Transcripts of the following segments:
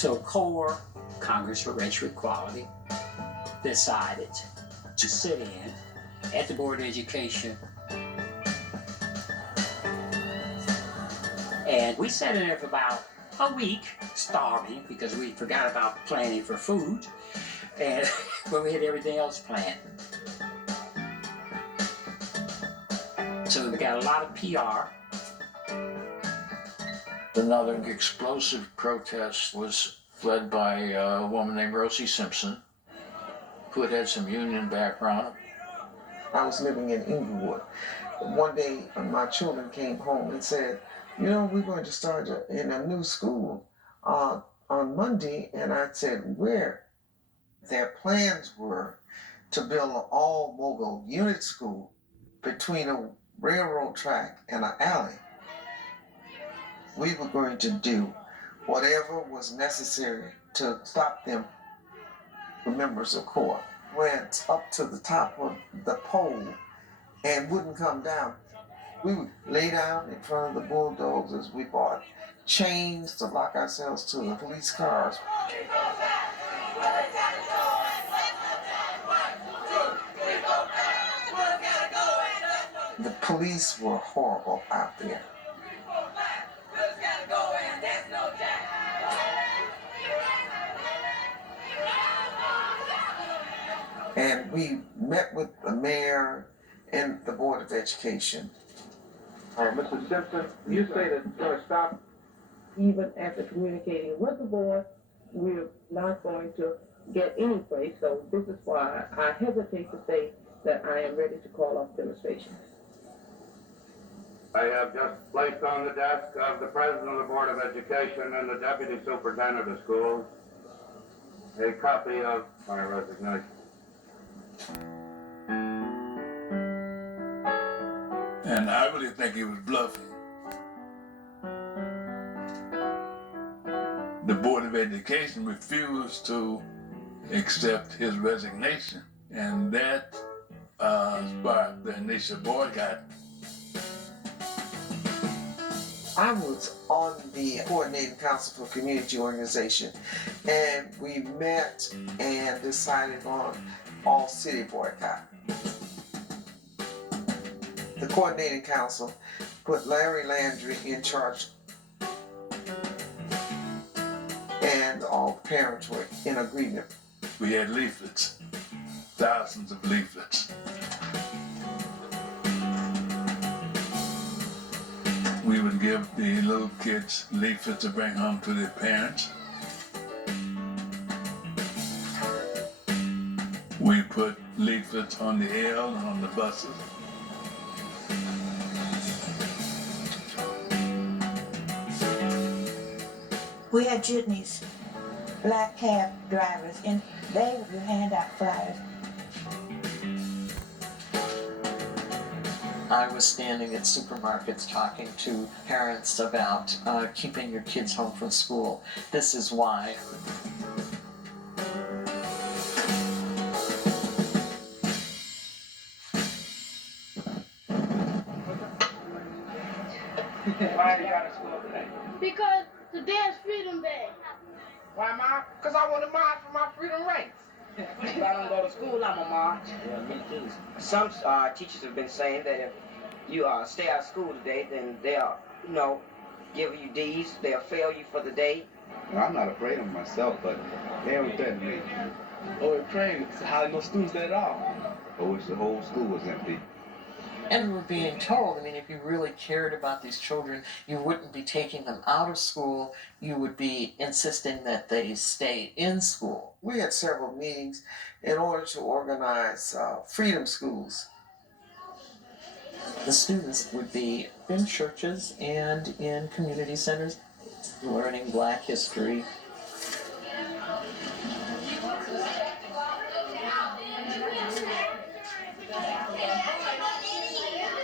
So CORE, Congress for Racial Equality, decided to sit in at the Board of Education. And we sat in there for about a week, starving, because we forgot about planning for food, and but we had everything else planned. So we got a lot of PR. Another explosive protest was led by a woman named Rosie Simpson, who had some union background. I was living in Inglewood. One day, my children came home and said, you know, we're going to start in a new school on Monday. And I said, where? Their plans were to build an all-mobile unit school between a railroad track and an alley. We were going to do whatever was necessary to stop them, the members of CORE. Went up to the top of the pole and wouldn't come down. We would lay down in front of the bulldozers. We bought chains to lock ourselves to the police cars. The police were horrible out there. And we met with the mayor and the Board of Education. Mrs. Simpson, you say that you're going to stop? Even after communicating with the board, we're not going to get any place. So this is why I hesitate to say that I am ready to call off demonstrations. I have just placed on the desk of the President of the Board of Education and the Deputy Superintendent of Schools a copy of my resignation. And I really think he was bluffing. The Board of Education refused to accept his resignation, and that sparked the initial boycott. I was on the Coordinating Council for Community Organization, and we met and decided on all-city boycott. The Coordinating Council put Larry Landry in charge, and all parents were in agreement. We had leaflets, thousands of leaflets. We would give the little kids leaflets to bring home to their parents. We put leaflets on the L and on the buses. We had jitneys, black cab drivers, and they would hand out flyers. I was standing at supermarkets talking to parents about keeping your kids home from school. This is why. Why are you out of school today? Because today's Freedom Day. Why, Ma? Because I want to march for my freedom rights. If I don't go to school, I'm a march. Yeah, me too. Some teachers have been saying that if you stay out of school today, then they'll, give you D's. They'll fail you for the day. Well, I'm not afraid of myself, but they don't threaten me. Oh, we're praying. It's hardly no students there at all. I wish the whole school was empty. And we're being told, if you really cared about these children, you wouldn't be taking them out of school. You would be insisting that they stay in school. We had several meetings in order to organize freedom schools. The students would be in churches and in community centers, learning Black history.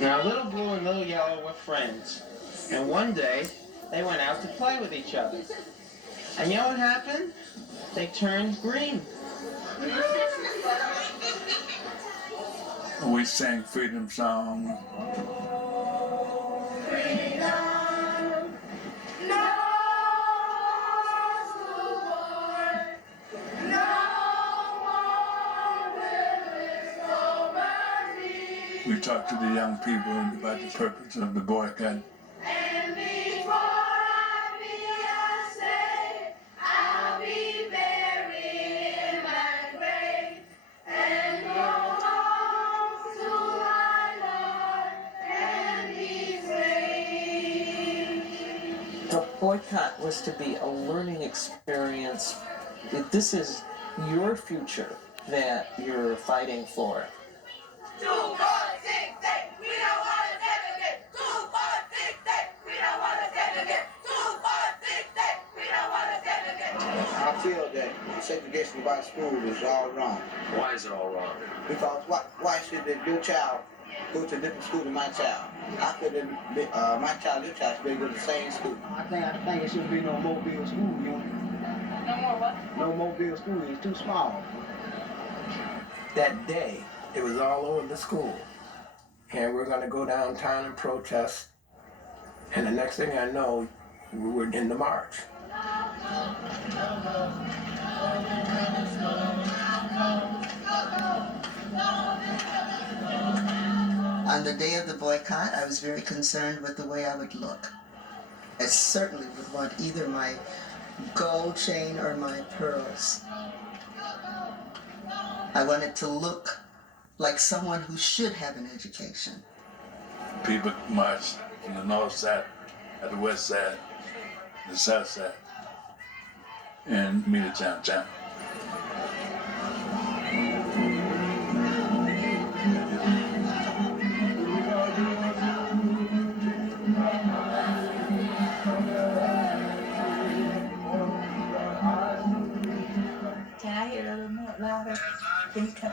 Now, Little Blue and Little Yellow were friends, and one day they went out to play with each other. And you know what happened? They turned green. We sang freedom songs. Freedom, no school talk to the young people about the purpose of the boycott. And before I be saved, I'll be buried in my grave and go home to my Lord and be free. The boycott was to be a learning experience. This is your future that you're fighting for. 2, 4, 6, 8, we don't want to segregate. 2, 4, 6, 8, we don't want to segregate. 2, 4, 6, 8, we don't want to segregate. I feel that segregation by school is all wrong. Why is it all wrong? Because why should your child go to a different school than my child? I feel that my child, your child, should go to the same school. I think it shouldn't be no mobile school, you know. No more what? No mobile school, it's too small. That day, it was all over the school. And we're gonna go downtown and protest. And the next thing I know, we were in the march. On the day of the boycott, I was very concerned with the way I would look. I certainly would want either my gold chain or my pearls. I wanted to look like someone who should have an education. People marched from the north side, at the west side, the south side, and meet at downtown. Can I hear a little more louder? Can you come?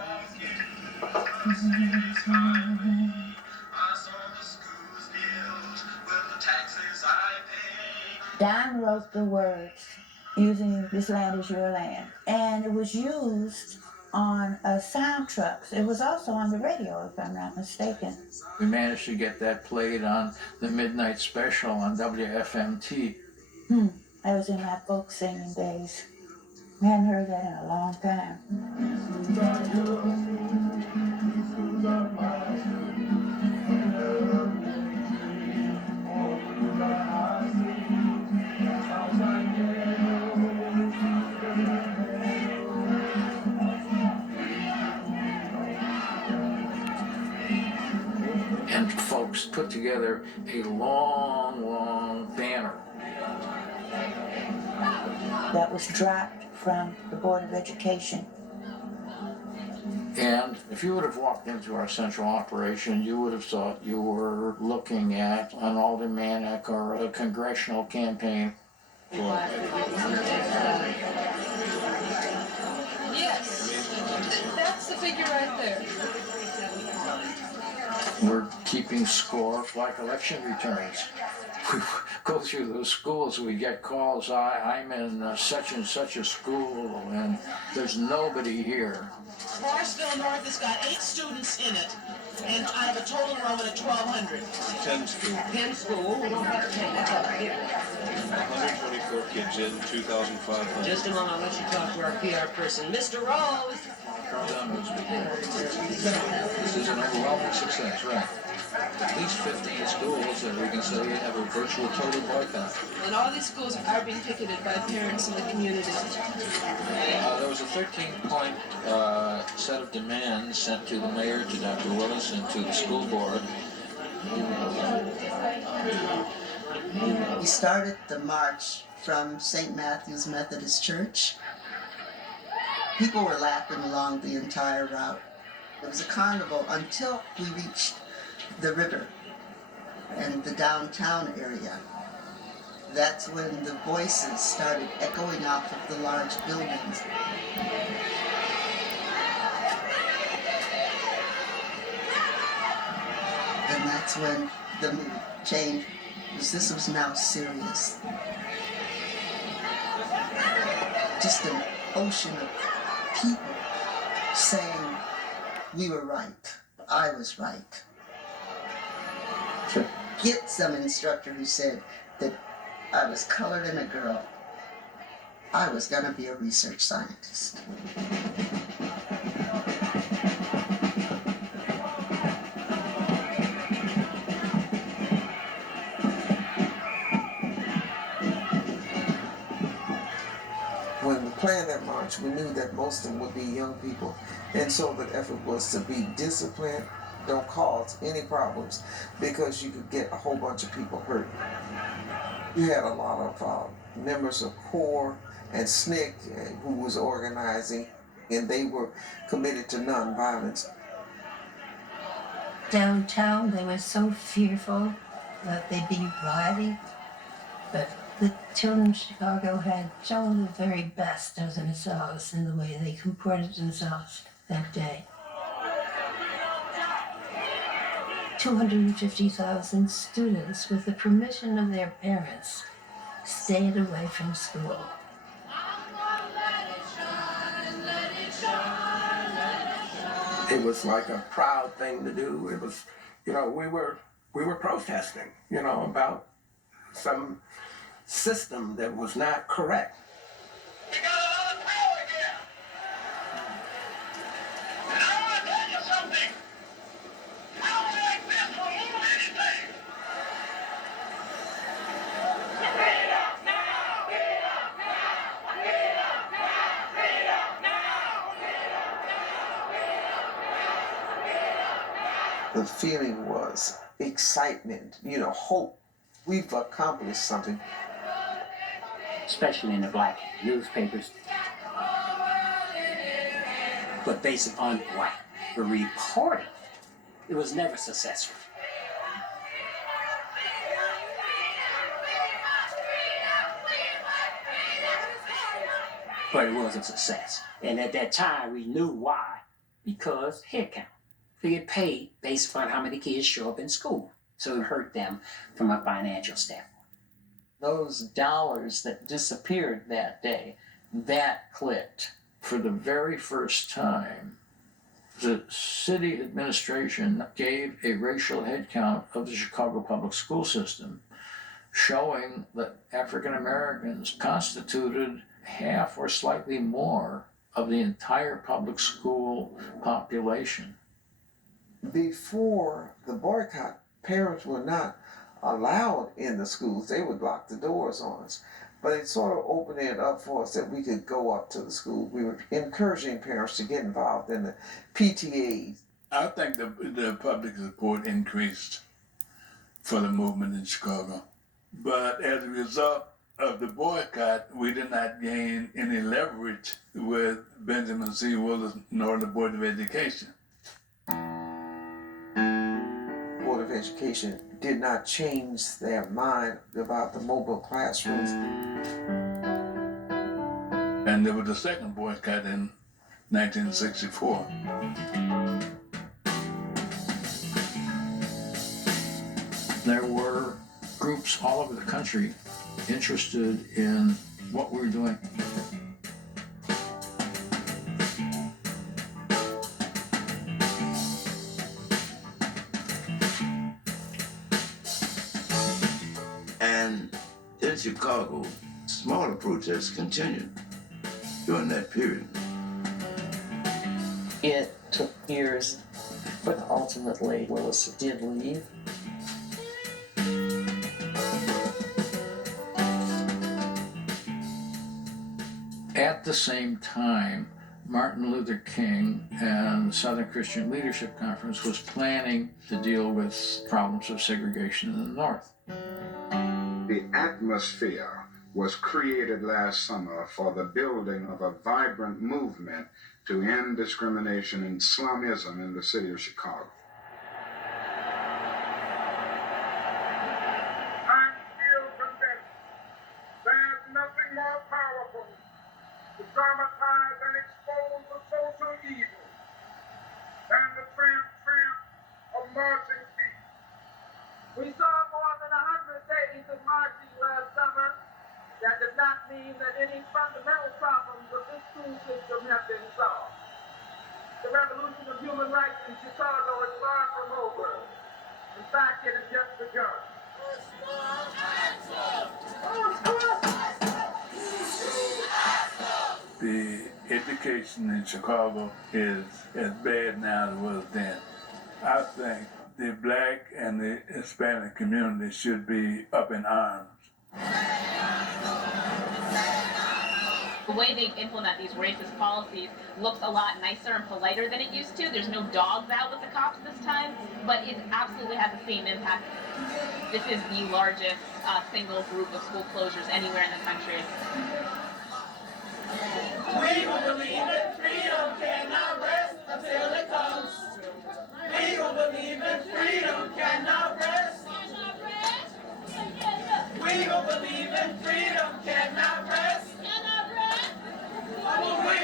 Don wrote the words using "This Land Is Your Land," and it was used on sound trucks. It was also on the radio, if I'm not mistaken. We managed to get that played on the midnight special on WFMT. I was in my folk singing days. I hadn't heard that in a long time. And folks put together a long, long banner. That was dropped from the Board of Education. And if you would have walked into our central operation, you would have thought you were looking at an aldermanic or a congressional campaign. Yes, that's the figure right there. We're keeping score like election returns. We go through those schools, we get calls, I'm in such and such a school, and there's nobody here. Morrisville North has got 8 students in it, and I have a total enrollment of 1,200. Penn School. Penn School, we don't have to take that up here. 124 kids in, 2,500. Just a moment, I'll let you talk to our PR person. Mr. Rose! This is an overwhelming success, right? At least 15 schools that we can say have a virtual total boycott. And all these schools are being picketed by parents in the community. There was a 13-point set of demands sent to the mayor, to Dr. Willis, and to the school board. We started the march from St. Matthew's Methodist Church. People were laughing along the entire route. It was a carnival until we reached the river and the downtown area. That's when the voices started echoing off of the large buildings. And that's when the mood changed, because this was now serious. Just an ocean of people saying we were right, I was right. Forget some instructor who said that I was colored and a girl. I was gonna be a research scientist. planned that march, we knew that most of them would be young people. And so the effort was to be disciplined, don't cause any problems, because you could get a whole bunch of people hurt. You had a lot of members of CORE and SNCC who was organizing, and they were committed to nonviolence. Downtown, they were so fearful that they'd be rioting, but the children of Chicago had shown the very best of themselves in the way they comported themselves that day. 250,000 students, with the permission of their parents, stayed away from school. It was like a proud thing to do. It was, we were protesting, about some system that was not correct. We got a lot of power here. And I want to tell you something. Power like this will move anything. Freedom now! Freedom now! Freedom now! Freedom now! Freedom now! The feeling was excitement, hope. We've accomplished something. Especially in the black newspapers. But based upon what? The reporting. It was never successful. But it was a success. And at that time, we knew why. Because head count. They get paid based upon how many kids show up in school. So it hurt them from a financial standpoint. Those dollars that disappeared that day, that clicked. For the very first time, the city administration gave a racial head count of the Chicago public school system, showing that African Americans constituted half or slightly more of the entire public school population. Before the boycott, parents were not allowed in the schools. They would lock the doors on us. But it sort of opened it up for us that we could go up to the school. We were encouraging parents to get involved in the PTAs. I think the public support increased for the movement in Chicago. But as a result of the boycott, we did not gain any leverage with Benjamin C. Willis nor the Board of Education. Board of Education did not change their mind about the mobile classrooms. And there was a second boycott in 1964. There were groups all over the country interested in what we were doing. And in Chicago, smaller protests continued during that period. It took years, but ultimately Willis did leave. At the same time, Martin Luther King and the Southern Christian Leadership Conference was planning to deal with problems of segregation in the North. The atmosphere was created last summer for the building of a vibrant movement to end discrimination and slumism in the city of Chicago. I'm still convinced there's nothing more powerful to dramatize and expose the social evil than the tramp of marching feet. We saw more than 100 days of marching last summer. That does not mean that any fundamental problems of this school system have been solved. The revolution of human rights in Chicago is far from over. In fact, it has just begun. The education in Chicago is as bad now as it was then. I think the black and the Hispanic community should be up in arms. The way they implement these racist policies looks a lot nicer and politer than it used to. There's no dogs out with the cops this time, but it absolutely has the same impact. This is the largest single group of school closures anywhere in the country. We will believe that freedom cannot rest until it comes. We will believe that freedom cannot rest. We will believe that freedom cannot rest. We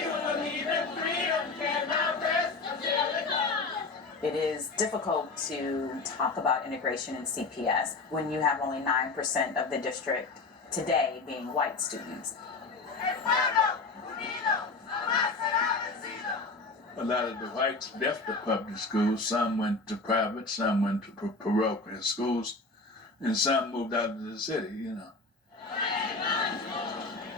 will believe that freedom cannot rest until it comes. It is difficult to talk about integration in CPS when you have only 9% of the district today being white students. A lot of the whites left the public schools. Some went to private, some went to parochial schools, and some moved out of the city, you know.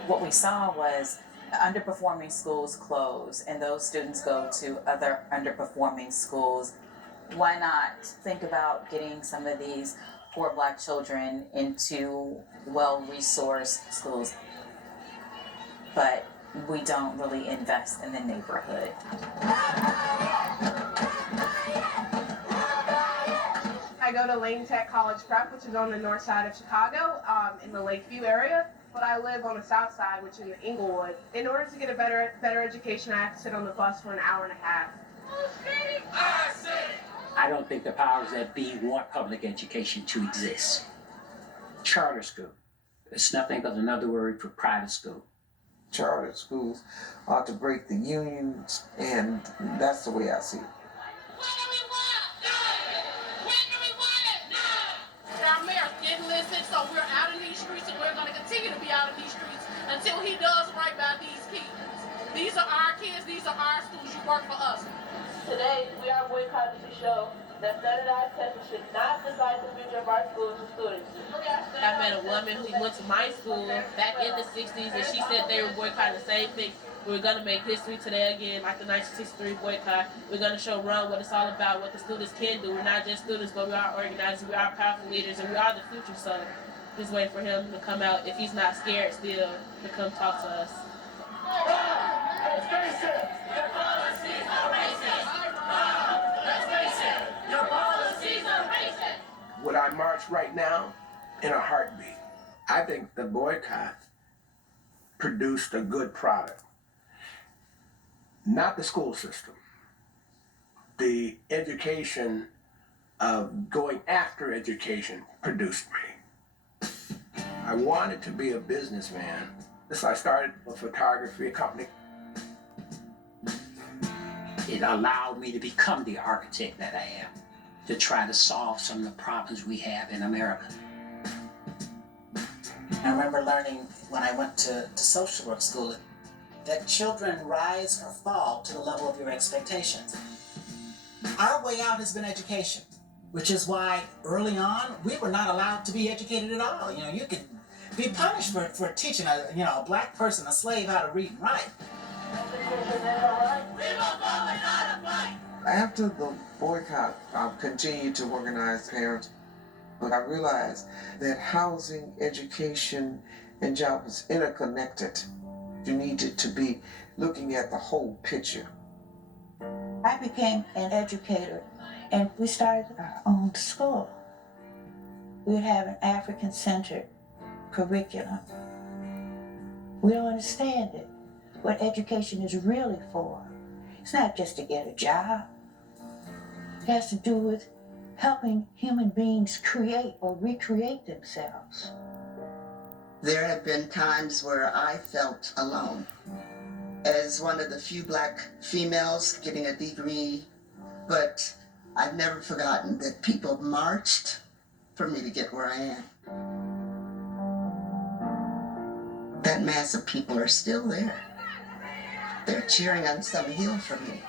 What we saw was underperforming schools close, and those students go to other underperforming schools. Why not think about getting some of these poor Black children into well-resourced schools? But we don't really invest in the neighborhood. I go to Lane Tech College Prep, which is on the north side of Chicago, in the Lakeview area. But I live on the south side, which is in Inglewood. In order to get a better education, I have to sit on the bus for an hour and a half. I don't think the powers that be want public education to exist. Charter school. It's nothing but another word for private school. Charter schools ought to break the unions, and that's the way I see it. Our mayor didn't listen, so we're out in these streets, and we're going to continue to be out in these streets until he does right by these kids. These are our kids, these are our schools, you work for us. Today, we are boycotting to show that standardized testing should not decide the future of our schools and students. I met a woman who went to my school back in the 60s, and she said they were boycotting the same thing. We're going to make history today again, like the 1963 boycott. We're going to show Ron what it's all about, what the students can do. We're not just students, but we are organizers, we are powerful leaders, and we are the future. So just wait for him to come out, if he's not scared still, to come talk to us. Let's face it, your policies are racist. Let's face it, your policies are racist. Would I march right now? In a heartbeat. I think the boycott produced a good product. Not the school system. The education of going after education produced me. I wanted to be a businessman. So I started a photography company. It allowed me to become the architect that I am, to try to solve some of the problems we have in America. I remember learning when I went to social work school that children rise or fall to the level of your expectations. Our way out has been education, which is why early on we were not allowed to be educated at all. You know, you could be punished for teaching a Black person, a slave, how to read and write. After the boycott, I've continued to organize parents, but I realized that housing, education, and jobs is interconnected. You needed to be looking at the whole picture. I became an educator, and we started our own school. We would have an African-centered curriculum. We don't understand it, what education is really for. It's not just to get a job. It has to do with helping human beings create or recreate themselves. There have been times where I felt alone. As one of the few Black females getting a degree, but I've never forgotten that people marched for me to get where I am. That mass of people are still there. They're cheering on some hill for me.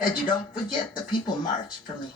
And you don't forget, the people marched for me.